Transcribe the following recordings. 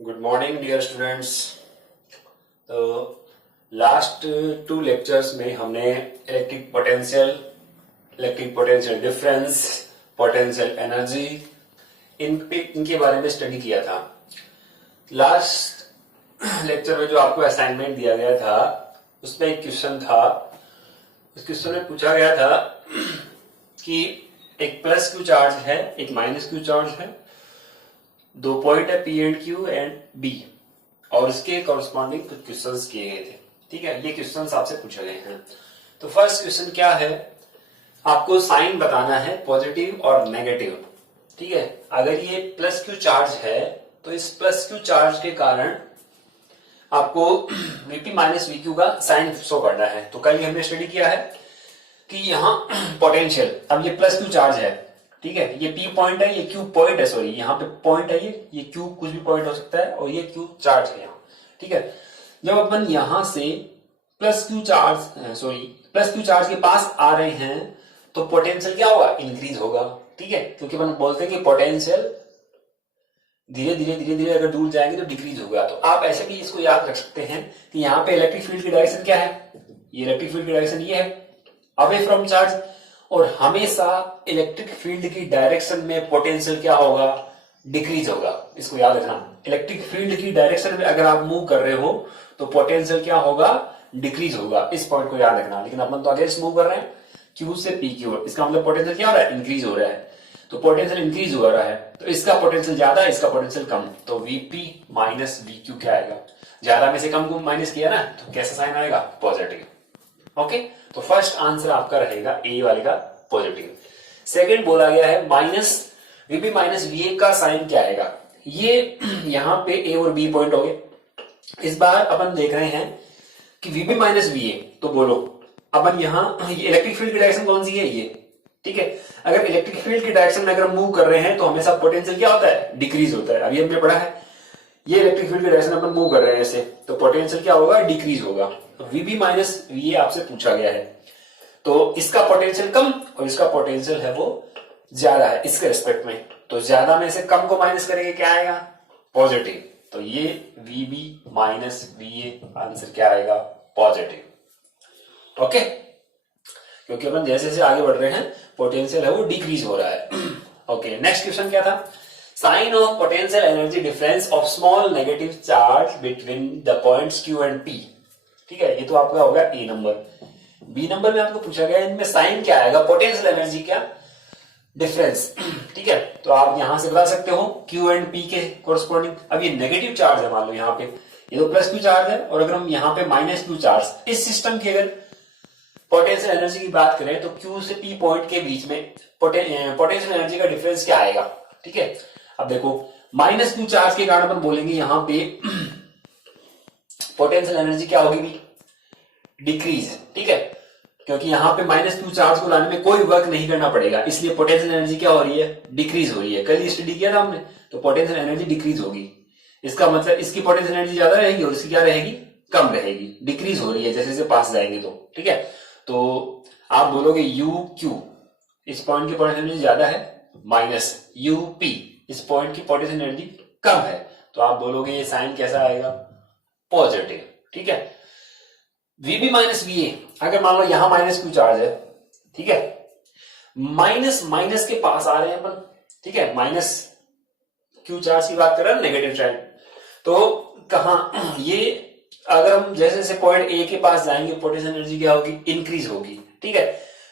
Good morning dear students. तो last 2 lectures में हमने electric potential difference, potential energy इनके बारे में स्टडी किया था। लास्ट लेक्चर में जो आपको असाइनमेंट दिया गया था उसमें एक क्वेश्चन था। उस क्वेश्चन में पूछा गया था कि एक प्लस क्यू चार्ज है, एक माइनस क्यू चार्ज है, 2 पॉइंट है P and Q and B, और इसके कॉरस्पॉन्डिंग कुछ क्वेश्चंस किए गए थे। ठीक है, ये क्वेश्चंस आपसे पूछे गए हैं। तो फर्स्ट क्वेश्चन क्या है, आपको साइन बताना है पॉजिटिव और नेगेटिव। ठीक है, अगर ये प्लस क्यू चार्ज है तो इस प्लस क्यू चार्ज के कारण आपको वीपी माइनस वी क्यू का साइन शो करना है। तो कल हमने स्टडी किया है कि यहाँ पोटेंशियल, अब ये प्लस क्यू चार्ज है, ठीक है, ये पी पॉइंट है, ये क्यू पॉइंट है, सॉरी यहाँ पे पॉइंट है, ये क्यू कुछ भी पॉइंट हो सकता है, और ये क्यू चार्ज है यहाँ। ठीक है, जब अपन यहां से प्लस क्यू चार्ज के पास आ रहे हैं तो पोटेंशियल क्या होगा, इंक्रीज होगा। ठीक है, क्योंकि अपन बोलते हैं कि पोटेंशियल धीरे धीरे अगर दूर जाएंगे तो डिक्रीज होगा। तो आप ऐसे भी इसको याद रख सकते हैं कि यहाँ पे इलेक्ट्रिक फील्ड की डायरेक्शन क्या है, ये इलेक्ट्रिक फील्ड की डायरेक्शन ये है, अवे फ्रॉम चार्ज, और हमेशा इलेक्ट्रिक फील्ड की डायरेक्शन में पोटेंशियल क्या होगा, डिक्रीज होगा। इसको याद रखना, इलेक्ट्रिक फील्ड की डायरेक्शन में अगर आप मूव कर रहे हो तो पोटेंशियल क्या होगा, डिक्रीज होगा। इस पॉइंट को याद रखना। लेकिन अपन तो अगेंस्ट मूव कर रहे हैं, क्यू से पी की ओर, इसका मतलब पोटेंशियल क्या हो रहा है, इंक्रीज हो रहा है। तो पोटेंशियल इंक्रीज हो रहा है तो इसका पोटेंशियल ज्यादा है, इसका पोटेंशियल कम, तो वीपी माइनस वी क्यू क्या आएगा, ज्यादा में से कम को माइनस किया ना तो कैसा साइन आएगा, पॉजिटिव। ओके, तो फर्स्ट आंसर आपका रहेगा ए वाले का पॉजिटिव। सेकंड बोला गया है माइनस वीपी माइनस वीए का साइन क्या आएगा। ये यहां पे ए और बी पॉइंट हो गए। इस बार अपन देख रहे हैं कि वीपी माइनस वीए, तो बोलो अपन यहां इलेक्ट्रिक फील्ड की डायरेक्शन कौन सी है, ये। ठीक है, अगर इलेक्ट्रिक फील्ड की डायरेक्शन में अगर हम मूव कर रहे हैं तो हमेशा पोटेंशियल क्या होता है, डिक्रीज होता है। अभी हमने पढ़ा है ये इलेक्ट्रिक फील्ड की डायरेक्शन अपन मूव कर रहे हैं ऐसे, तो पोटेंशियल क्या होगा, डिक्रीज होगा। तो वीबी माइनस वीए आपसे पूछा गया है, तो इसका पोटेंशियल कम और इसका पोटेंशियल है वो ज्यादा है इसके रिस्पेक्ट में, तो ज्यादा में से कम को माइनस करेंगे क्या आएगा, पॉजिटिव। तो ये वीबी माइनस वीए आंसर क्या आएगा, पॉजिटिव। ओके, क्योंकि अपन जैसे जैसे आगे बढ़ रहे हैं पोटेंशियल है वो डिक्रीज हो रहा है। ओके, नेक्स्ट क्वेश्चन क्या था, sign of potential energy difference of small negative charge between the points Q and P. ठीक है, ये तो आपका होगा ए नंबर। बी नंबर में आपको पूछा गया इनमें साइन क्या आएगा, पोटेंशियल एनर्जी क्या डिफरेंस। ठीक है, तो आप यहां से बता सकते हो क्यू एंड पी के कोरस्पॉन्डिंग। अब ये नेगेटिव चार्ज है, मान लो यहाँ पे ये तो प्लस क्यू चार्ज है, और अगर हम यहाँ पे माइनस क्यू चार्ज, इस सिस्टम की अगर पोटेंशियल एनर्जी की बात करें तो क्यू से पी पॉइंट के बीच में पोटेंशियल एनर्जी का डिफरेंस क्या आएगा। ठीक है, अब देखो माइनस क्यू चार्ज के कारण अपन बोलेंगे यहाँ पे पोटेंशियल एनर्जी क्या होगी भी, डिक्रीज। ठीक है, क्योंकि यहाँ पे माइनस क्यू चार्ज को लाने में कोई वर्क नहीं करना पड़ेगा, इसलिए पोटेंशियल एनर्जी क्या हो रही है, डिक्रीज हो रही है। कल स्टडी किया था हमने, तो पोटेंशियल एनर्जी डिक्रीज होगी, इसका मतलब इसकी पोटेंशियल एनर्जी ज्यादा रहेगी और इसकी क्या रहेगी, कम रहेगी, डिक्रीज हो रही है जैसे जैसे पास जाएंगे तो। ठीक है, तो आप बोलोगे यू क्यू, इस पॉइंट की पोटेंशियल एनर्जी ज्यादा है, माइनस यू पी, इस पॉइंट की पोटेंशियल एनर्जी कम है, तो आप बोलोगे ये साइन कैसा आएगा, पॉजिटिव। ठीक है, वीबी माइनस वीए, अगर मान लो यहां माइनस क्यू चार्ज है, ठीक है, माइनस माइनस के पास आ रहे हैं अपन। ठीक है, माइनस क्यू चार्ज की बात कर रहे हैं, नेगेटिव साइन, तो कहा ये अगर हम जैसे जैसे पॉइंट ए के पास जाएंगे पोटेंशियल एनर्जी क्या होगी, इंक्रीज होगी। ठीक है,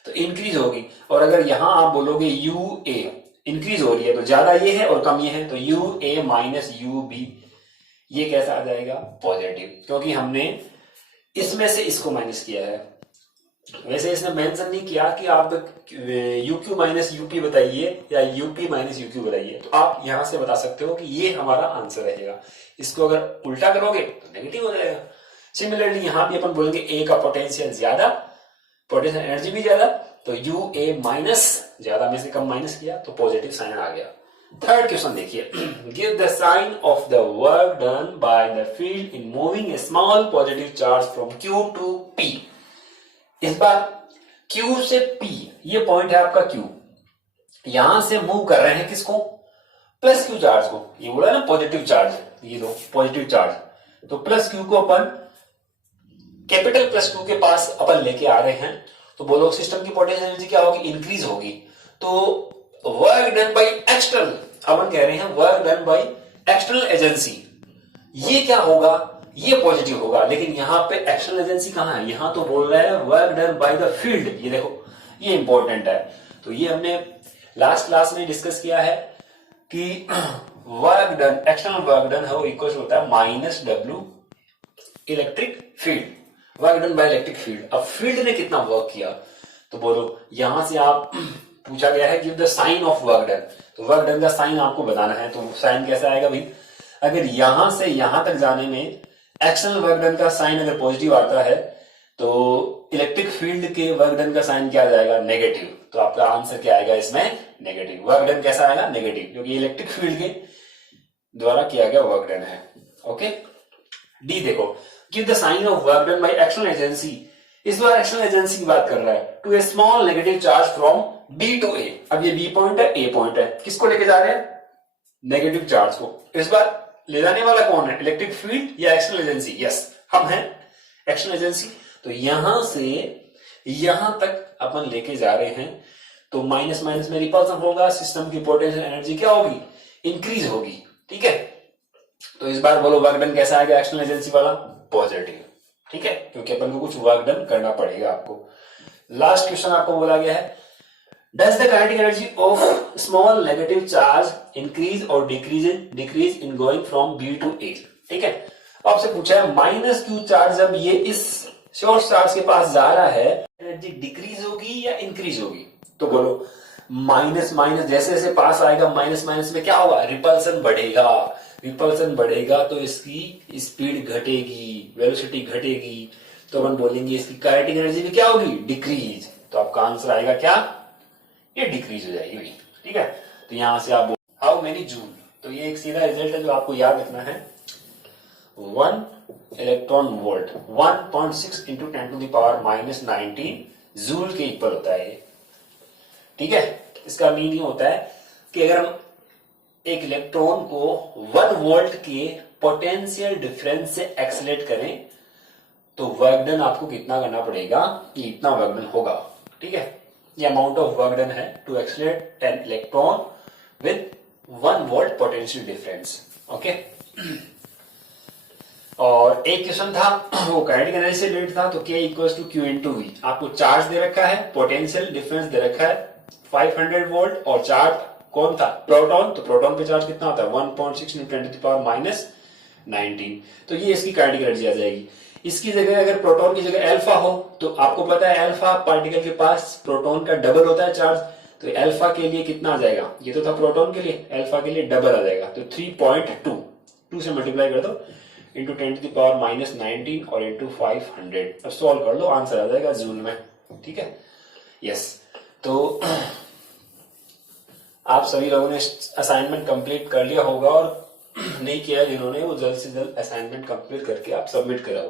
तो इंक्रीज होगी, और अगर यहां आप बोलोगे यू ए, इंक्रीज हो रही है तो ज्यादा ये है और कम ये है, तो U A minus U B, ये कैसा आ जाएगा, पॉजिटिव, क्योंकि हमने इसमें से इसको माइनस किया है। वैसे इसने मेंशन नहीं किया कि आप यूक्यू माइनस यूपी बताइए या यूपी माइनस यूक्यू बताइए, तो आप यहां से बता सकते हो कि ये हमारा आंसर रहेगा। इसको अगर उल्टा करोगे तो नेगेटिव हो जाएगा। सिमिलरली यहां भी अपन बोलेंगे ए का पोटेंशियल ज्यादा, पोटेंशियल एनर्जी भी ज्यादा, तो यू ए माइनस, ज्यादा में से कम माइनस किया तो पॉजिटिव साइन आ गया। थर्ड क्वेश्चन देखिए, give the sign of the work done by the field in moving a small positive charge from Q to P. इस बार Q से P, ये पॉइंट है आपका Q, यहां से मूव कर रहे हैं किसको, प्लस क्यू चार्ज को, ये बोला ना पॉजिटिव चार्ज, ये दो पॉजिटिव चार्ज, तो प्लस क्यू को अपन कैपिटल प्लस क्यू के पास अपन लेके आ रहे हैं, तो बोलो सिस्टम की पोटेंशियल एनर्जी क्या होगी, इंक्रीज होगी। तो वर्क डन बाय एक्सटर्नल, अपन कह रहे हैं work done by external agency, ये क्या होगा, ये पॉजिटिव होगा। लेकिन यहां पे एक्सटर्नल एजेंसी कहां है, यहां तो बोल रहा है work done by the field, ये देखो ये इंपॉर्टेंट है। तो ये हमने लास्ट क्लास में डिस्कस किया है कि work done, external work done है वो इक्वल होता है minus W electric field, work done by electric field. अब फील्ड ने कितना वर्क किया, तो बोलो यहां से आप पूछा गया है give the sign of work done, तो वर्क डन का साइन आपको बताना है। तो साइन कैसा आएगा भाई, अगर यहां से यहां तक जाने में एक्सटर्नल वर्क डन का साइन अगर पॉजिटिव आता है तो इलेक्ट्रिक फील्ड के वर्क डन का साइन क्या आ जाएगा, नेगेटिव। तो आपका आंसर क्या आएगा इसमें, नेगेटिव। वर्क डन कैसा आएगा, नेगेटिव, क्योंकि इलेक्ट्रिक फील्ड के द्वारा किया गया वर्क डन है। ओके, डी देखो, give the sign of work done by external agency, इस बार एक्सटर्नल एजेंसी की बात कर रहा है, to a small negative charge from B to A. अब ये बी पॉइंट है, ए पॉइंट है, किसको लेके जा रहे हैं, नेगेटिव चार्ज को। इस बार ले जाने वाला कौन है, इलेक्ट्रिक फील्ड या एक्सटर्नल एजेंसी, यस हम हैं एक्सटर्नल एजेंसी। तो यहां से यहां तक अपन लेके जा रहे हैं, तो माइनस माइनस में रिपल्सन होगा, सिस्टम की पोटेंशियल एनर्जी क्या होगी, इंक्रीज होगी। ठीक है, तो इस बार बोलो वर्क डन कैसा आएगा, एक्सटर्नल एजेंसी वाला पॉजिटिव। ठीक है, क्योंकि अपन को कुछ वर्क डन करना पड़ेगा आपको। लास्ट क्वेश्चन आपको बोला गया है, does the kinetic energy of small negative charge increase और decrease in going from B to A. ठीक है, आपसे पूछा है माइनस क्यू चार्ज जब ये इस शॉर्ट चार्ज के पास जा रहा है, एनर्जी डिक्रीज होगी या इंक्रीज होगी। तो बोलो माइनस माइनस जैसे जैसे पास आएगा माइनस माइनस में क्या होगा, रिपल्सन बढ़ेगा, रिपल्सन बढ़ेगा तो इसकी स्पीड घटेगी, वेलोसिटी घटेगी, तो अपन बोलेंगे इसकी काइनेटिक एनर्जी भी क्या होगी, डिक्रीज। तो आपका आंसर आएगा क्या, ये डिक्रीज हो जाएगी भाई। ठीक है, तो यहां से आप हाउ मेनी जूल, तो ये एक सीधा रिजल्ट है जो आपको याद रखना है, 1 electron volt 1.6 into 10 to the power minus 19 joule के इक्वल होता है ये। ठीक है, इसका मीनिंग होता है कि अगर हम एक इलेक्ट्रॉन को 1 वोल्ट के पोटेंशियल डिफरेंस से एक्सलेट करें तो वर्क डन आपको कितना करना पड़ेगा, कि इतना वर्क डन होगा। ठीक है, ये अमाउंट ऑफ वर्क डन है to accelerate an electron with 1 volt potential difference. Okay, और एक क्वेश्चन था वो काइनेटिक एनर्जी से रिलेटेड था, तो K equals to Q into V. आपको चार्ज दे रखा है, पोटेंशियल डिफरेंस दे रखा है 500 वोल्ट, और चार्ज कौन था, प्रोटॉन, तो प्रोटॉन पे चार्ज कितना होता है 1.6 into 10 to the power minus 19। तो ये इसकी काइनेटिक एनर्जी आ जाएगी। इसकी जगह अगर प्रोटॉन की जगह अल्फा हो, तो आपको पता है अल्फा पार्टिकल के पास प्रोटॉन का डबल होता है चार्ज, तो अल्फा के लिए कितना आ जाएगा, ये तो था प्रोटॉन के लिए, अल्फा के लिए डबल आ जाएगा, तो 3.2 2 से मल्टीप्लाई कर दो into 10 to the power minus 19 और इंटू 500। अब सॉल्व कर लो, आंसर आ जाएगा जूल में। ठीक है, यस। तो आप सभी लोगों ने असाइनमेंट कंप्लीट कर लिया होगा, और नहीं किया जिन्होंने वो जल्द से जल्द असाइनमेंट कंप्लीट करके आप सबमिट कराओ।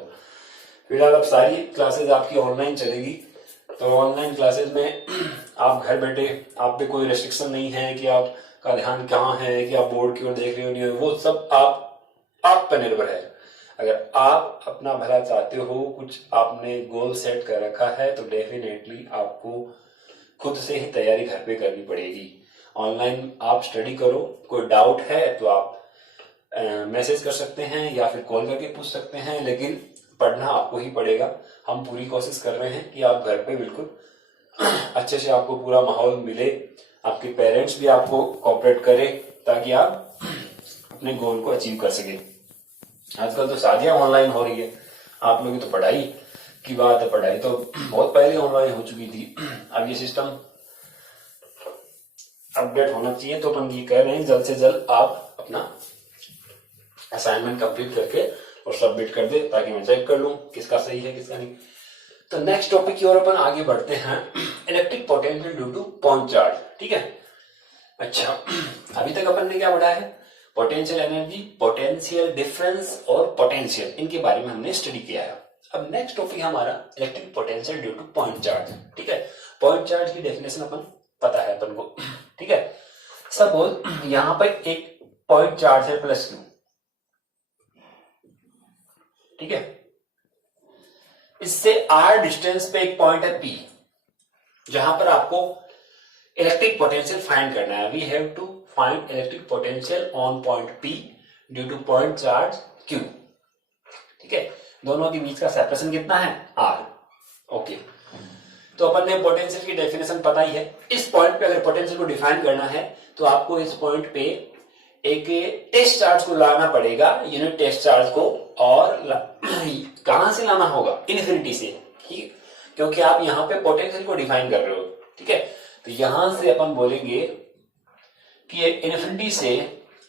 फिलहाल अब सारी क्लासेस आपकी ऑनलाइन चलेगी, तो ऑनलाइन क्लासेस में आप घर बैठे, आप पे कोई रेस्ट्रिक्शन नहीं है कि आपका ध्यान कहाँ है, कि आप बोर्ड की ओर देख रहे हो नहीं हो, वो सब आप पर निर्भर है। अगर आप अपना भला चाहते हो, कुछ आपने गोल सेट कर रखा है, तो डेफिनेटली आपको खुद से ही तैयारी घर पे करनी पड़ेगी। ऑनलाइन आप स्टडी करो, कोई डाउट है तो आप मैसेज कर सकते हैं या फिर कॉल करके पूछ सकते हैं, लेकिन पढ़ना आपको ही पड़ेगा। हम पूरी कोशिश कर रहे हैं कि आप घर पे बिल्कुल अच्छे से आपको पूरा माहौल मिले, आपके पेरेंट्स भी आपको कोऑपरेट करें, ताकि आप अपने गोल को अचीव कर सके। आजकल तो शादियां ऑनलाइन हो रही है, आप लोगों की तो पढ़ाई की बात है, पढ़ाई तो बहुत पहले ऑनलाइन हो चुकी थी। अब ये सिस्टम अपडेट होना चाहिए, तो अपन ये कह रहे हैं जल्द से जल्द आप अपना असाइनमेंट कंप्लीट करके और सबमिट कर दे, ताकि मैं चेक कर लूं किसका सही है किसका नहीं। तो नेक्स्ट टॉपिक की ओर अपन आगे बढ़ते हैं, electric potential due to point charge. ठीक है, अच्छा अभी तक अपन ने क्या पढ़ा है, पोटेंशियल एनर्जी, पोटेंशियल डिफरेंस और पोटेंशियल, इनके बारे में हमने स्टडी किया है। अब नेक्स्ट टॉपिक हमारा electric potential due to point charge. ठीक है, पॉइंट चार्ज की डेफिनेशन अपन पता है अपन को। ठीक है, सपोज यहां पर एक पॉइंट चार्ज है प्लस क्यू, ठीक है, इससे आर डिस्टेंस पे एक पॉइंट है पी, जहां पर आपको इलेक्ट्रिक पोटेंशियल फाइंड करना है। We have to find electric potential on point P due to point charge Q, ठीक है। दोनों के बीच का सेपरेशन कितना है, आर, ओके। तो अपन ने पोटेंशियल की डेफिनेशन पता ही है। इस पॉइंट पे अगर पोटेंशियल को डिफाइन करना है तो आपको इस पॉइंट पे एक टेस्ट चार्ज को लाना पड़ेगा, यूनिट टेस्ट चार्ज को, और कहां से लाना होगा, इन्फिनिटी से, ठीक है, क्योंकि आप यहां पे पोटेंशियल को डिफाइन कर रहे हो, ठीक है। तो यहां से अपन बोलेंगे कि इन्फिनिटी से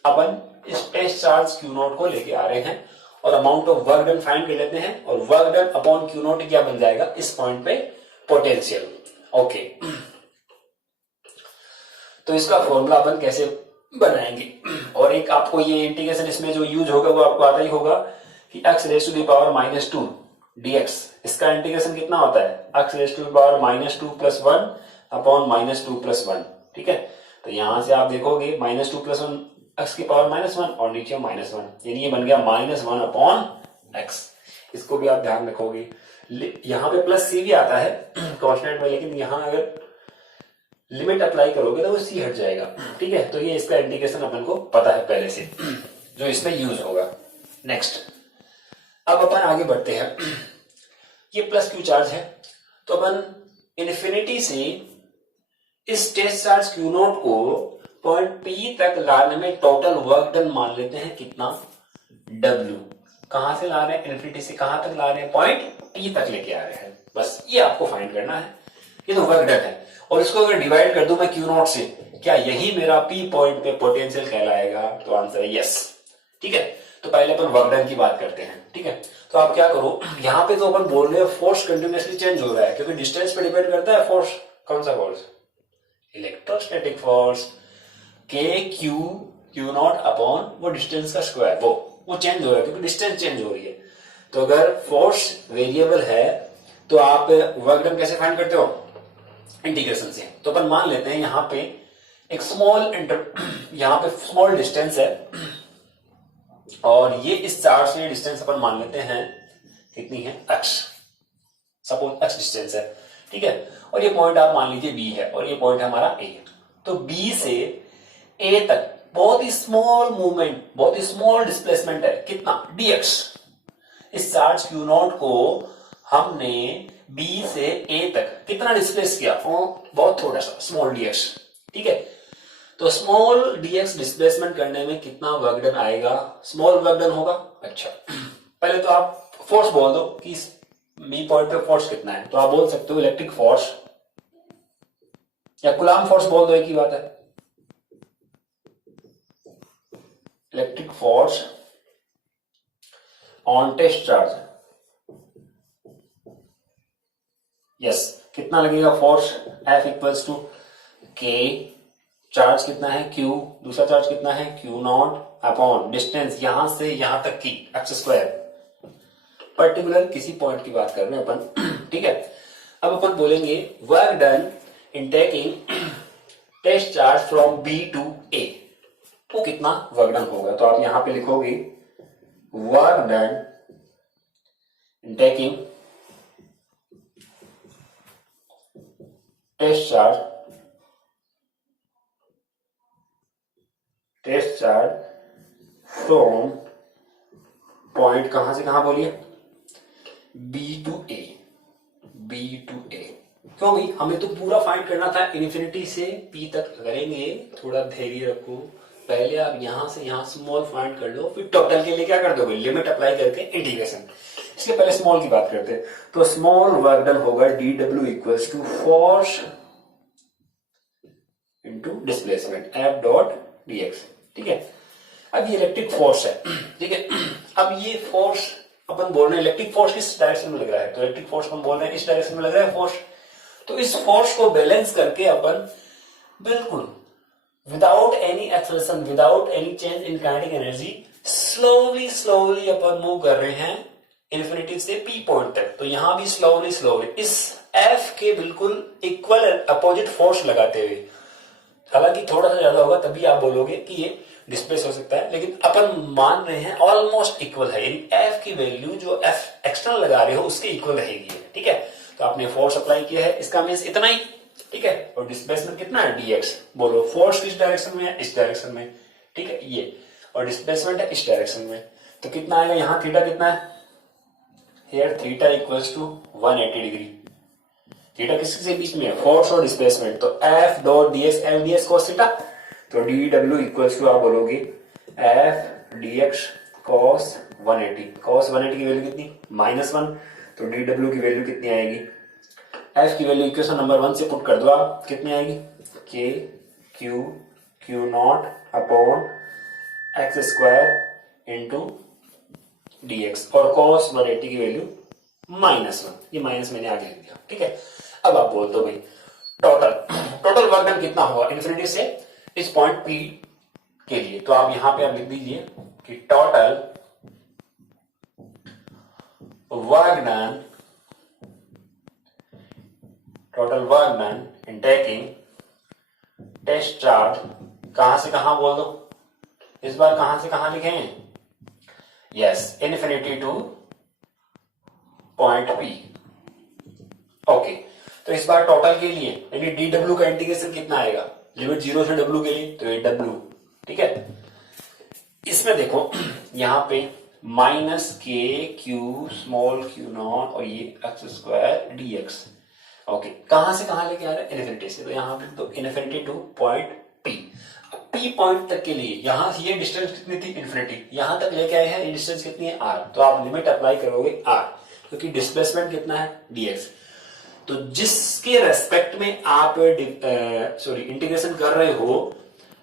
अपन इस टेस्ट चार्ज क्यू नॉट को लेके आ रहे हैं और amount of work done find कर लेते हैं, और work done upon Q not क्या बन जाएगा इस पॉइंट पे, पोटेंशियल, ओके। तो इसका फॉर्मूला अपन कैसे बनाएंगे, और एक आपको ये इंटीग्रेशन इसमें जो यूज होगा वो आपको आता ही होगा कि x raise to the power -2 dx, इसका इंटीग्रेशन कितना होता है, x raise to the power -2 + 1 upon -2 + 1, ठीक है। तो यहां से आप देखोगे -2 + 1 x की पावर -1 और नीचे -1, यानी ये बन गया -1 अपॉन x। इसको भी आप ध्यान रखोगे। यहां पे प्लस सी भी आता है कांस्टेंट में, लेकिन यहां अगर लिमिट अप्लाई करोगे तो वो सी हट जाएगा, ठीक है। तो ये इसका इंटीग्रेशन अपन को पता है पहले से, जो इसमें यूज होगा। नेक्स्ट, अब अपन आगे बढ़ते हैं। ये प्लस क्यू चार्ज है, तो अपन इन्फिनिटी से इस टेस्ट चार्ज क्यू नॉट को पॉइंट पी तक लाने में टोटल वर्क डन मान लेते हैं कितना, W। कहां से ला रहे हैं, इन्फिनिटी से कहां तक ला रहे हैं, पॉइंट पी तक लेके आ रहे हैं, बस ये आपको फाइंड करना है। ये तो वर्क डन है, और इसको अगर डिवाइड कर दूं मैं क्यू नॉट से, क्या यही मेरा पी पॉइंट पे पोटेंशियल कहलाएगा, तो आंसर है यस, ठीक है। तो पहले अपन वर्क डन की बात करते हैं, ठीक है। तो आप क्या करो, यहां पे तो अपन बोल रहे हैं फोर्स कंटिन्यूअसली चेंज हो रहा है, क्योंकि डिस्टेंस पे डिपेंड करता है फोर्स। कौन सा फोर्स, इलेक्ट्रोस्टैटिक फोर्स, के क्यू नॉट अपॉन वो डिस्टेंस का स्क्वायर, वो चेंज हो रहा है क्योंकि डिस्टेंस चेंज हो रही है। तो अगर फोर्स वेरिएबल है तो आप वर्क डन कैसे फाइंड करते हो, इंटीग्रेशन से। तो अपन मान लेते हैं यहां पे एक यहां पे स्मॉल डिस्टेंस है, और ये इस चार्ज से डिस्टेंस अपन मान लेते हैं कितनी है, x, सपोज x डिस्टेंस है, ठीक है। और ये पॉइंट आप मान लीजिए B है, और ये पॉइंट है हमारा A। तो B से A तक बहुत ही स्मॉल मूवमेंट, बहुत ही स्मॉल डिस्प्लेसमेंट है, कितना, dx। इस चार्ज क्यू नॉट को हमने B से A तक कितना डिस्प्लेस किया, बहुत थोड़ा सा, स्मॉल dx, ठीक है। तो स्मॉल dx डिस्प्लेसमेंट करने में कितना वर्क डन आएगा, स्मॉल वर्क डन होगा। अच्छा, पहले तो आप फोर्स बोल दो कि B पॉइंट पे फोर्स कितना है, तो आप बोल सकते हो इलेक्ट्रिक फोर्स या कूलॉम फोर्स बोल दो, एक ही बात है। Electric force on test charge, yes, कितना लगेगा force, F equals to K, charge कितना है Q, दूसरा चार्ज कितना है Q नॉट अपॉन डिस्टेंस यहां से यहां तक की x स्क्वायर, पर्टिकुलर किसी पॉइंट की बात कर रहे हैं अपन, ठीक है। अब अपन बोलेंगे work done in taking test charge from B to A, तो कितना वर्क डन होगा। तो आप यहां पे लिखोगे work done in taking test charge from point कहां से कहां बोलिए, B टू A, क्यों भाई, हमें तो पूरा फाइंड करना था, इन्फिनिटी से P तक करेंगे। थोड़ा धैर्य रखो, पहले आप यहां से यहां स्मॉल फाइंड कर लो, फिर टोटल के लिए क्या कर दोगे, लिमिट अप्लाई करके इंटीग्रेशन। इसलिए पहले स्मॉल की बात करते हैं। तो स्मॉल वर्क डन होगा dw equals to force into displacement F dot dx, ठीक है। अब ये इलेक्ट्रिक फोर्स है, ठीक है। अब ये फोर्स अपन बोल रहे हैं इलेक्ट्रिक फोर्स किस डायरेक्शन में लग रहा है, तो इलेक्ट्रिक फोर्स अपन बोल रहे हैं इस डायरेक्शन में लग रहा है फोर्स। तो इस फोर्स को बैलेंस करके अपन बिल्कुल without any acceleration, without any change in kinetic energy, slowly upon move कर रहे हैं इन्फिनिटी से P पॉइंट तक। तो यहां भी स्लोली इस F के बिल्कुल इक्वल अपोजिट फोर्स लगाते हुए, हालांकि थोड़ा सा ज्यादा होगा तभी आप बोलोगे कि ये डिस्प्लेस हो सकता है, लेकिन अपन मान रहे हैं ऑलमोस्ट इक्वल है, यानी एफ की वैल्यू जो एफ एक्सटर्नल लगा रहे हो उसके इक्वल रहेगी, ठीक है। तो आपने फोर्स अप्लाई किया है, इसका मीन्स इतना ही, ठीक है। और डिस्प्लेसमेंट कितना है, dx। बोलो फोर्स किस डायरेक्शन में है, इस डायरेक्शन में, ठीक है ये, और डिस्प्लेसमेंट है इस डायरेक्शन में। तो कितना आएगा यहाँ, थीटा कितना है, here theta equals to 180 degree. Theta किसके बीच में है, फोर्स और डिस्प्लेसमेंट। तो F dot D X, F D X cos theta, तो डी डब्ल्यू इक्वल्स टू आप बोलोगे F D X cos 180। Cos 180 की वैल्यू कितनी, -1, तो डी डब्ल्यू की वैल्यू कितनी आएगी, एफ की वैल्यू इक्वेशन नंबर 1 से पुट कर दो आप, कितनी आएगी, के Q Q not upon x square into D x, और कॉस 180 की वैल्यू -1, ये माइनस मैंने आगे लिख दिया, ठीक है। अब आप बोल दो भाई टोटल वर्क डन कितना होगा इन्फिनिटी से इस पॉइंट P के लिए। तो आप यहां पे आप लिख दीजिए कि total work done in taking test charge, कहां से कहां बोल दो इस बार, कहां से कहां लिखें, yes infinity two point P, okay. तो इस बार टोटल के लिए यानी डी डब्ल्यू का इंटीग्रेशन कितना आएगा, लिमिट 0 से W के लिए, तो ये W, ठीक है। इसमें देखो यहां पे माइनस के क्यू स्मॉल क्यू नॉट और ये x square D x, okay. कहां से कहां लेके आ रहा है, इन्फिनिटी से, तो यहां पे तो infinity two point P। P point तक के लिए यहां से ये डिस्टेंस कितनी थी, इन्फिनिटी, यहां तक लेके आए हैं, ये डिस्टेंस कितनी है r, तो आप लिमिट अप्लाई करोगे r, क्योंकि डिस्प्लेसमेंट कितना है dx। तो जिसके रेस्पेक्ट में आप इंटीग्रेशन कर रहे हो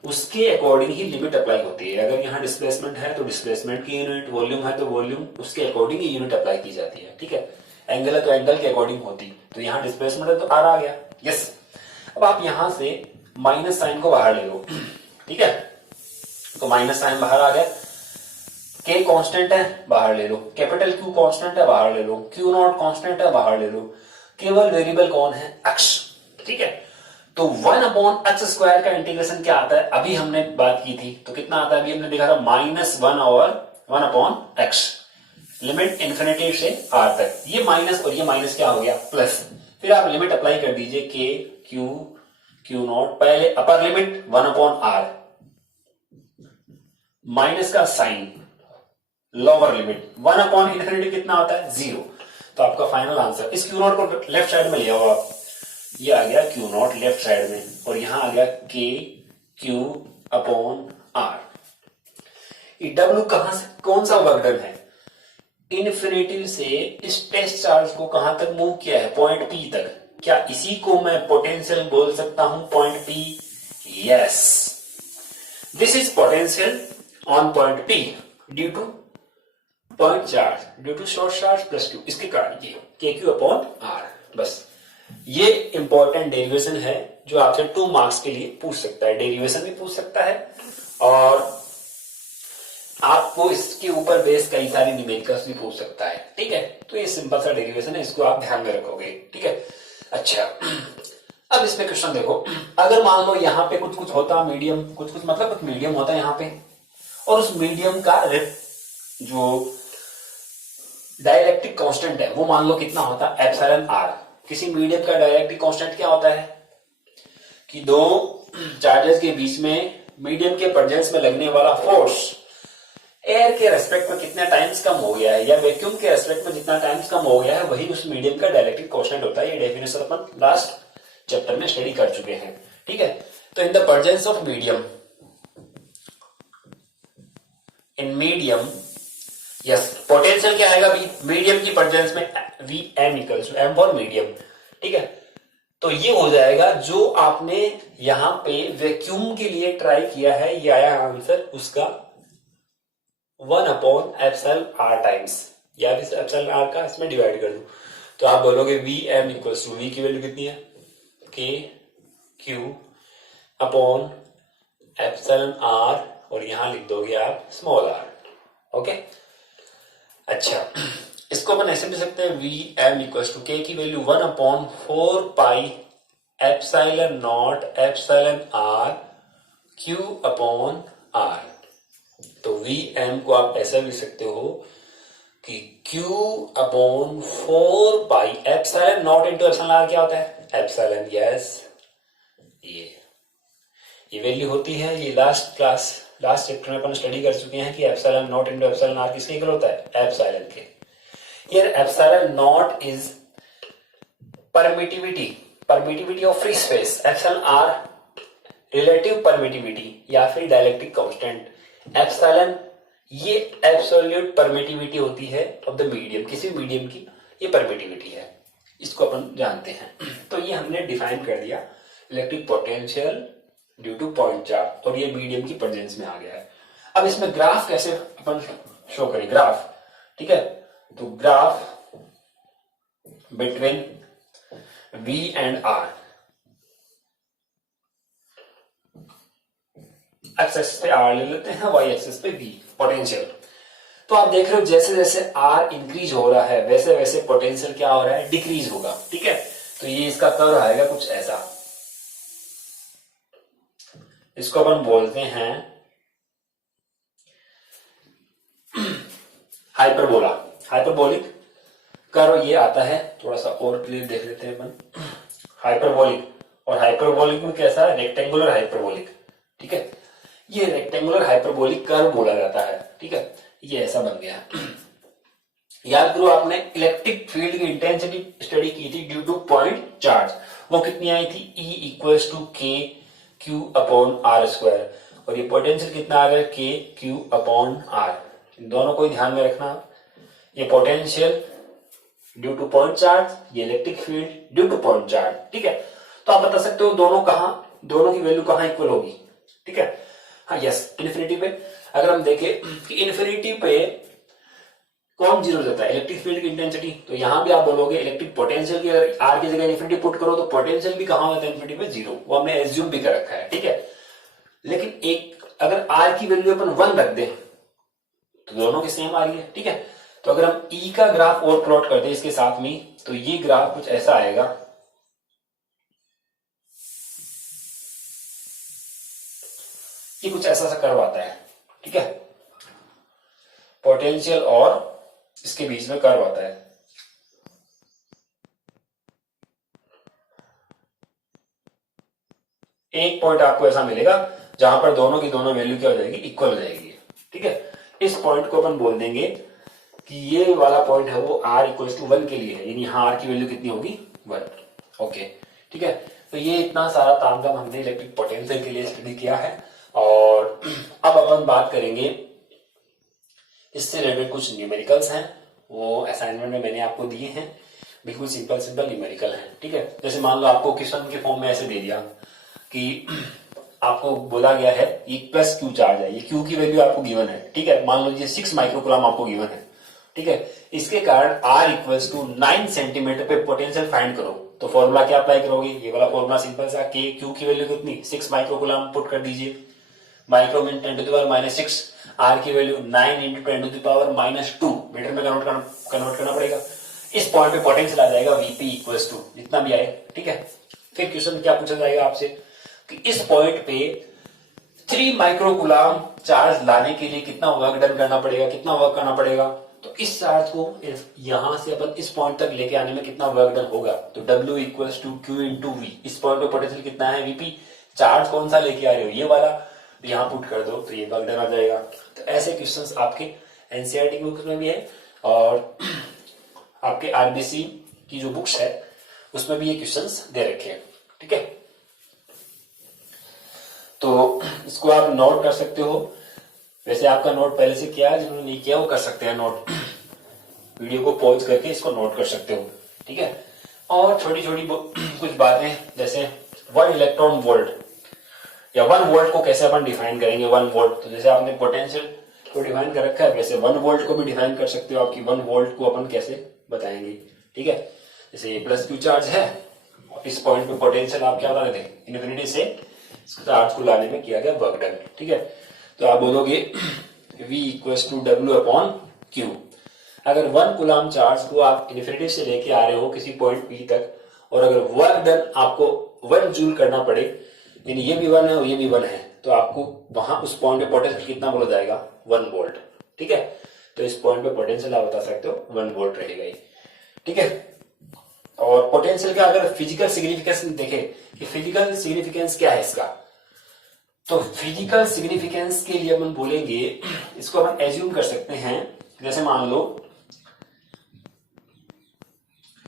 उसके अकॉर्डिंग ही लिमिट अप्लाई होती है। अगर यहाँ डिस्प्लेसमेंट है तो डिस्प्लेसमेंट की यूनिट, वॉल्यूम है तो वॉल्यूम, उसके अकॉर्डिंग ही यूनिट अप्लाई की जाती है, ठीक है। एंगल है तो एंगल के अकॉर्डिंग होती, तो यहाँ डिस्प्लेसमेंट है तो r आ गया, यस। अब आप यहां से माइनस साइन को बाहर ले लो, ठीक है, तो माइनस साइन बाहर आ गया, के कांस्टेंट है बाहर ले लो, कैपिटल क्यू कांस्टेंट है बाहर ले लो, क्यू नॉट कांस्टेंट है बाहर ले लो, केवल वेरिएबल कौन है, x, ठीक है। तो 1 अपॉन एक्स स्क्वायर का इंटीग्रेशन क्या आता है, अभी हमने बात की थी, तो कितना आता है, अभी हमने देखा था -1 और 1 अपॉन एक्स, लिमिट इन्फिनिटी से r तक, ये माइनस और ये माइनस क्या हो गया, प्लस। फिर आप लिमिट अप्लाई कर दीजिए के क्यू क्यू नॉट, पहले upper limit 1 upon r, minus का sign, lower limit 1 upon infinity कितना होता है, 0। तो आपका फाइनल आंसर, इस क्यू नॉट को लेफ्ट साइड में ले आओ आप, ये आ गया क्यू नॉट लेफ्ट साइड में, और यहां आ गया के क्यू अपॉन आर। डब्ल्यू कहां से, कौन सा वर्क डन है, इन्फिनिटी से इस टेस्ट चार्ज को कहां तक मूव किया है, पॉइंट P तक। क्या इसी को मैं पोटेंशियल बोल सकता हूं, point P, yes, this is potential on point P due to point charge, due to short charge plus Q, इसके कारण ये के क्यू अपॉन आर। बस ये इंपॉर्टेंट डेरिवेशन है जो आपसे 2 मार्क्स के लिए पूछ सकता है, डेरिवेशन भी पूछ सकता है, और आपको इसके ऊपर बेस कई सारी न्यूमेरिकल्स भी पूछ सकता है, ठीक है। तो ये सिंपल सा डेरिवेशन है, इसको आप ध्यान में रखोगे, ठीक है। अच्छा, अब इसमें क्वेश्चन देखो, अगर मान लो यहाँ पे कुछ कुछ होता मीडियम, कुछ कुछ मतलब कुछ मीडियम होता है यहाँ पे, और उस मीडियम का जो डाइलेक्ट्रिक कांस्टेंट है वो मान लो कितना होता है, एप्सिलॉन आर। किसी मीडियम का डाइलेक्ट्रिक कांस्टेंट क्या होता है कि दो चार्जेस के बीच में मीडियम के प्रेजेंस में लगने वाला फोर्स एयर के रेस्पेक्ट में कितने टाइम्स कम हो गया है, या वैक्यूम के रेस्पेक्ट में जितना टाइम्स कम हो गया है, वही उस मीडियम का डाइलेक्ट्रिक कांस्टेंट होता है। ये डेफिनेशन अपन लास्ट चैप्टर में स्टडी कर चुके हैं, ठीक है। तो in the presence of medium, in medium, yes, potential क्या आएगा अभी, मीडियम की प्रेजेंस में V M equals to M for medium, ठीक है। तो ये हो जाएगा जो आपने यहां पे वैक्यूम के लिए ट्राई किया है, ये आया आंसर उसका 1 अपॉन एप्सिलॉन आर टाइम्स, या फिर एप्सिलॉन आर का इसमें डिवाइड कर दो, तो आप बोलोगे V M equals to, V की वैल्यू कितनी है, के क्यू अपॉन एप्सिलॉन आर, और यहां लिख दोगे आप स्मॉल आर, ओके। अच्छा, इसको अपन ऐसे भी सकते हैं, we M equals to K की value 1 upon 4 pi epsilon naught epsilon R Q upon R. तो वी एम को आप ऐसा लिख सकते हो कि Q upon 4 pi epsilon naught into epsilon R क्या होता है? एप्सिलॉन। यस, ये वैल्यू होती है। ये लास्ट चैप्टर में अपन स्टडी कर चुके हैं कि epsilon naught into epsilon R किसके इक्वल होता है? एप्सिलॉन के। Here epsilon naught is permittivity of free space, epsilon R relative permittivity या फिर डाइलेक्ट्रिक कांस्टेंट। एप्सिलॉन ये एब्सोल्यूट परमिटिविटी होती है ऑफ द मीडियम, किसी मीडियम की ये परमिटिविटी है, इसको अपन जानते हैं। तो ये हमने डिफाइन कर दिया electric potential due to point charge, और ये मीडियम की प्रेजेंस में आ गया है। अब इसमें ग्राफ कैसे अपन शो करें? ग्राफ, ठीक है, तो graph between V and R, x axis पे R ले लेते हैं, वाई एक्सिस पे V, पोटेंशियल। तो आप देख रहे हो जैसे जैसे R इंक्रीज हो रहा है वैसे वैसे पोटेंशियल क्या हो रहा है? डिक्रीज होगा, ठीक है। तो ये इसका कर्व आएगा कुछ ऐसा, इसको अपन बोलते हैं हाइपरबोला, हाइपरबोलिक कर्व ये आता है। थोड़ा सा और क्लियर देख लेते हैं अपन। हाइपरबोलिक, और हाइपरबोलिक में कैसा? रेक्टेंगुलर हाइपरबोलिक, ठीक है। ये रेक्टेंगुलर हाइपरबोलिक कर्व बोला जाता है, ठीक है। ये ऐसा बन गया। याद करो आपने इलेक्ट्रिक फील्ड की इंटेंसिटी स्टडी की थी ड्यू टू पॉइंट चार्ज, वो कितनी आई थी? E इक्वल्स टू के क्यू अपॉन आर स्क्वायर, और ये पोटेंशियल कितना आ गया? के क्यू अपॉन आर। इन दोनों को ध्यान में रखना, ये potential due to point charge, ये electric field due to point charge, ठीक है। तो आप बता सकते हो दोनों की वैल्यू कहां इक्वल होगी, ठीक है। हाँ, यस, इन्फिनिटी पे अगर हम देखें कि इन्फिनिटी पे कौन जीरो जाता है? इलेक्ट्रिक फील्ड की इंटेंसिटी। तो यहां भी आप बोलोगे इलेक्ट्रिक पोटेंशियल की अगर आर की जगह इन्फिनिटी पुट करो तो पोटेंशियल भी कहां होता है? इन्फिनिटी पे जीरो, वो हमने एज्यूम भी कर रखा है, ठीक है। लेकिन एक अगर आर की वैल्यू अपन 1 रख दे तो दोनों की सेम आ रही है, ठीक है। तो अगर हम ई का ग्राफ और प्लॉट करते हैं इसके साथ में, तो ये ग्राफ कुछ ऐसा आएगा। ये कुछ ऐसा सा कर्व आता है, ठीक है। पोटेंशियल और इसके बीच में कर्व आता है। एक पॉइंट आपको ऐसा मिलेगा जहां पर दोनों की दोनों वैल्यू क्या हो जाएगी? इक्वल हो जाएगी, ठीक है। इस पॉइंट को अपन बोल देंगे कि ये वाला पॉइंट है वो r इक्वल्स टू 1 के लिए है, यानी यहां r की वैल्यू कितनी होगी? 1, ओके, ठीक है। तो ये इतना सारा तामझाम हमने इलेक्ट्रिक पोटेंशियल के लिए स्टडी किया है, और अब अपन बात करेंगे इससे रिलेटेड कुछ न्यूमेरिकल्स हैं, वो असाइनमेंट में मैंने आपको दिए हैं, बिल्कुल सिंपल न्यूमेरिकल हैं, ठीक है। जैसे मान लो आपको क्वेश्चन के फॉर्म में ऐसे दे दिया कि आपको बोला गया है ये प्लस क्यू चार्ज है, ये क्यू की वैल्यू आपको गिवन है, ठीक है। मान लो ये 6 माइक्रोकूलम आपको गिवन है, ठीक है। इसके कारण R इक्वल्स टू 9 सेंटीमीटर पे पोटेंशियल फाइंड करो। तो फॉर्मूला क्या अप्लाई करोगे? ये वाला फॉर्मूला सिंपल सा, के क्यू की वैल्यू कितनी? 6 माइक्रोकूलम पुट कर दीजिए, micro mean 10 to the power -6, R की value 9 into 10 to the power -2 metre में कन्वर्ट करना पड़ेगा। इस पॉइंट पे पोटेंशियल आ जाएगा Vp इक्वल्स टू जितना भी आए, ठीक है। फिर क्वेश्चन क्या पूछा जाएगा आपसे कि इस पॉइंट पे 3 माइक्रोकूलम चार्ज लाने के लिए कितना वर्क डन करना पड़ेगा, कितना वर्क करना पड़ेगा? तो इस चार्ज को यहां से अपन इस पॉइंट तक लेके आने में कितना वर्क डन होगा? तो W equals to Q into V। इस पॉइंट पे पोटेंशियल कितना है? Vp। चार्ज कौन सा लेके आ रहे हो? ये वाला, तो यहां पुट कर दो तो ये वर्क डन आ जाएगा। तो ऐसे क्वेश्चंस आपके एनसीईआरटी की बुक में भी है, और आपके आरबीसी की जो बुक्स है उसमें भी ये क्वेश्चंस दे रखे हैं, ठीक है। तो इसको आप नोट कर सकते हो। वैसे आपका नोट पहले से किया है, जिन्होंने नहीं किया वो कर सकते हैं नोट, वीडियो को पॉज करके इसको नोट कर सकते हो, ठीक है। और छोटी छोटी कुछ बातें, जैसे 1 इलेक्ट्रॉन वोल्ट या 1 वोल्ट को कैसे अपन डिफाइन करेंगे? 1 वोल्ट, तो जैसे आपने पोटेंशियल को डिफाइन कर रखा है वैसे 1 वोल्ट को भी डिफाइन कर सकते हो। आपकी 1 वोल्ट को अपन कैसे बताएंगे, ठीक है। जैसे ये प्लस क्यू चार्ज है, इस पॉइंट पे पोटेंशियल आप क्या बता दें? इन्फिनिटी से चार्ज को लाने में किया गया वर्क डन, ठीक है। तो आप बोलोगे V equals to W upon Q। अगर 1 कूलम चार्ज को आप इन्फिनिटी से लेके आ रहे हो किसी पॉइंट P तक, और अगर वर्क डन आपको 1 जूल करना पड़े, यानी ये भी 1 है और ये भी 1 है, तो आपको वहां उस पॉइंट पे पोटेंशियल कितना बोला जाएगा, 1 वोल्ट। ठीक है, तो इस पॉइंट पे पोटेंशियल आप बता सकते हो 1 वोल्ट रहेगा ये। ठीक है, और पोटेंशियल का अगर फिजिकल सिग्निफिकेंस देखें कि फिजिकल सिग्निफिकेंस क्या है इसका, तो फिजिकल सिग्निफिकेंस के लिए अपन बोलेंगे, इसको अपन एज्यूम कर सकते हैं, जैसे मान लो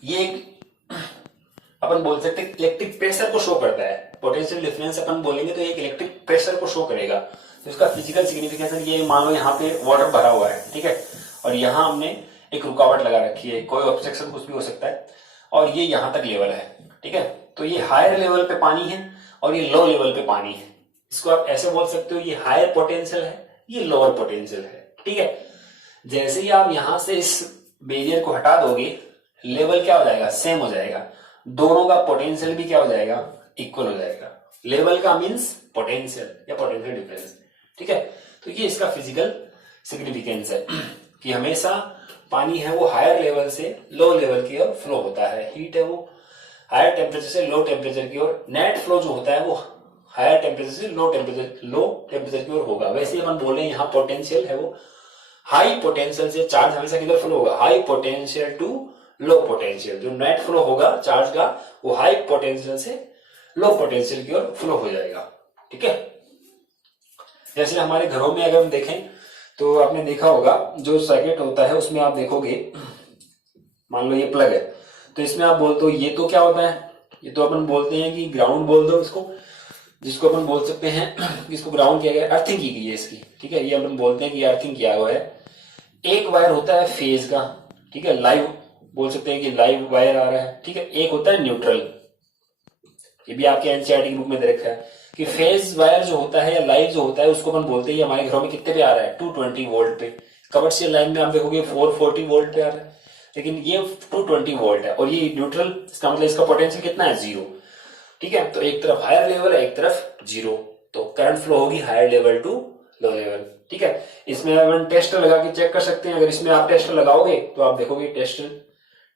ये अपन बोल सकते हैं इलेक्ट्रिक प्रेशर को शो करता है। पोटेंशियल डिफरेंस अपन बोलेंगे तो एक इलेक्ट्रिक प्रेशर को शो करेगा, तो इसका फिजिकल सिग्निफिकेंस ये मान लो यहाँ पे वाटर भरा हुआ है, ठीक है, और यहाँ हमने एक रुकावट लगा रखी है, कोई ऑब्स्ट्रक्शन कुछ भी हो सकता है, और ये यहाँ तक लेवल है। ठीक है, तो ये हायर लेवल पे पानी है और ये लो लेवल पे पानी है। इसको आप ऐसे बोल सकते हो, ये हायर पोटेंशियल है, ये लोअर पोटेंशियल है। ठीक है, जैसे ही आप यहां से इस बैरियर को हटा दोगे, लेवल क्या हो जाएगा, सेम हो जाएगा, दोनों का पोटेंशियल भी क्या हो जाएगा, इक्वल हो जाएगा। लेवल का मीन्स पोटेंशियल या पोटेंशियल डिफरेंस। ठीक है, तो ये इसका फिजिकल सिग्निफिकेंस है कि हमेशा पानी है वो हायर लेवल से लो लेवल की ओर फ्लो होता है, हीट है वो हायर टेम्परेचर से लो टेम्परेचर की ओर, नेट फ्लो जो होता है वो हायर टेम्परेचर से लो टेम्परेचर की ओर होगा। वैसे अपन बोले यहाँ पोटेंशियल है वो हाई पोटेंशियल से, चार्ज हमेशा किधर फ्लो होगा, high potential to low potential. जो नेट फ्लो होगा चार्ज का वो हाई पोटेंशियल से लो पोटेंशियल की ओर फ्लो हो जाएगा। ठीक है, जैसे हमारे घरों में अगर हम देखें तो आपने देखा होगा जो सर्किट होता है उसमें आप देखोगे, मान लो ये प्लग है, तो इसमें आप बोलते हो ये तो क्या होता है, ये तो अपन बोलते हैं कि ग्राउंड बोल दो इसको, जिसको अपन बोल सकते हैं इसको ग्राउंड किया गया, अर्थिंग की गई है इसकी। ठीक है, ये अपन बोलते हैं कि अर्थिंग किया हुआ है। एक वायर होता है फेज का, ठीक है, लाइव बोल सकते हैं कि लाइव वायर आ रहा है। ठीक है, एक होता है न्यूट्रल, ये भी आपके एनसीईआरटी बुक में दे रखा है कि फेज वायर जो होता है या लाइव जो होता है उसको अपन बोलते हैं, हमारे घरों में कितने पे आ रहा है, 220 वोल्ट पे। कमर्शियल लाइन में आप देखोगे 440 वोल्ट पे आ रहा है, लेकिन ये 220 वोल्ट है। और ये न्यूट्रल, इसका मतलब इसका पोटेंशियल कितना है, 0। ठीक है, तो एक तरफ हायर लेवल है, एक तरफ 0, तो करंट फ्लो होगी higher level to low level. ठीक है, इसमें अपन टेस्टर लगा के चेक कर सकते हैं। अगर इसमें आप टेस्टर लगाओगे तो आप देखोगे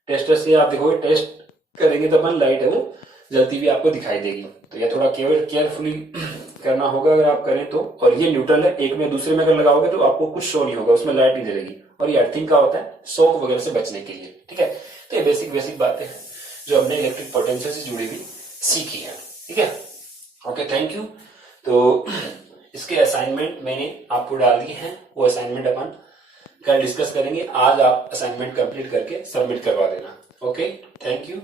टेस्टर से आप देखोगे, टेस्ट करेंगे तो अपन लाइट है वो जलती हुई आपको दिखाई देगी। तो यह थोड़ा केयरफुली करना होगा अगर आप करें तो। और ये न्यूट्रल है, एक में दूसरे में अगर लगाओगे तो आपको कुछ शो नहीं होगा, उसमें लाइट नहीं जलेगी। और ये अर्थिंग का होता है शॉक वगैरह से बचने के लिए। ठीक है, तो ये बेसिक बातें हैं जो हमने इलेक्ट्रिक पोटेंशियल से जुड़ी हुई सीखी है। ठीक है, ओके, थैंक यू। तो इसके असाइनमेंट मैंने आपको डाल दिए हैं, वो असाइनमेंट अपन कल डिस्कस करेंगे। आज आप असाइनमेंट कंप्लीट करके सबमिट करवा देना। Okay, thank you.